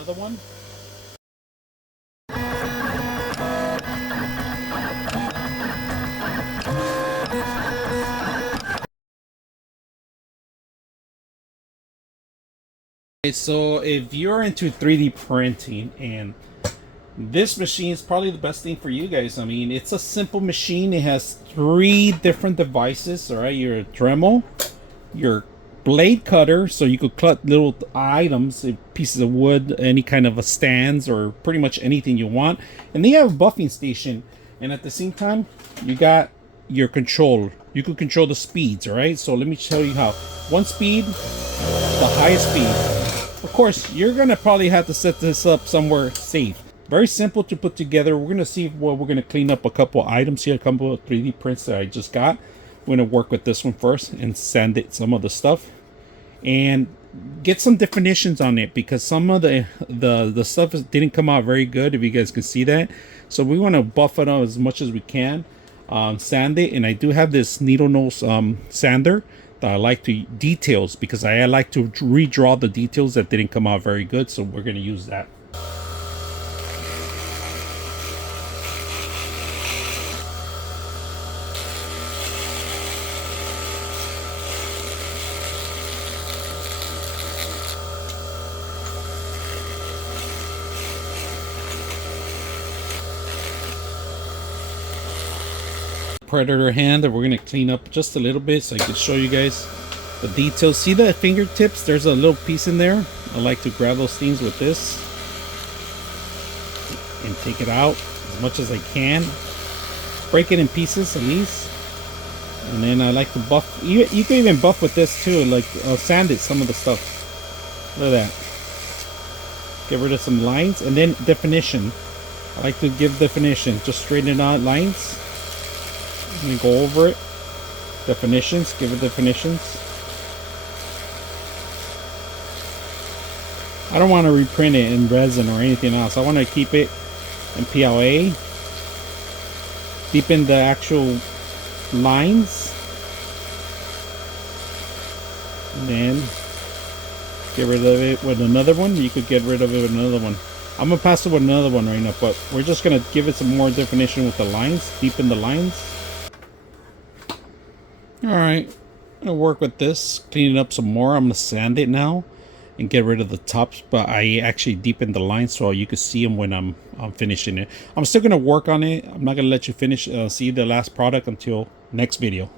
another one. Okay, so if you're into 3D printing, and this machine is probably the best thing for you guys. I mean, it's a simple machine. It has 3 different devices. All right, your Dremel, your blade cutter, so you could cut little items, pieces of wood, any kind of a stands, or pretty much anything you want. And then you have a buffing station, and at the same time, you got your control. You could control the speeds. All right, so let me tell you how. One speed, the highest speed. Of course, you're gonna probably have to set this up somewhere safe. Very simple to put together. We're gonna see what we're gonna clean up a couple items here, a couple of 3D prints that I just got. We're gonna work with this one first and sand it some of the stuff and get some definitions on it, because some of the stuff didn't come out very good, if you guys can see that. So we want to buff it out as much as we can, sand it. And I do have this needle nose sander that I like to details, because I like to redraw the details that didn't come out very good. So we're going to use that. Predator hand that we're going to clean up just a little bit so I can show you guys the details. See the fingertips? There's a little piece in there. I like to grab those things with this and take it out as much as I can. Break it in pieces at least. And then I like to buff. You can even buff with this too, like sand it, some of the stuff. Look at that. Get rid of some lines. And then definition. I like to give definition. Just straighten out lines. Let me go over it. Definitions. Give it definitions. I don't want to reprint it in resin or anything else. I want to keep it in PLA. Deepen the actual lines. And then get rid of it with another one. You could get rid of it with another one. I'm going to pass it with another one right now, but we're just going to give it some more definition with the lines. Deepen the lines. Alright, I'm going to work with this, clean it up some more. I'm going to sand it now and get rid of the tops, but I actually deepened the lines so you can see them when I'm finishing it. I'm still going to work on it. I'm not going to let you finish see the last product until next video.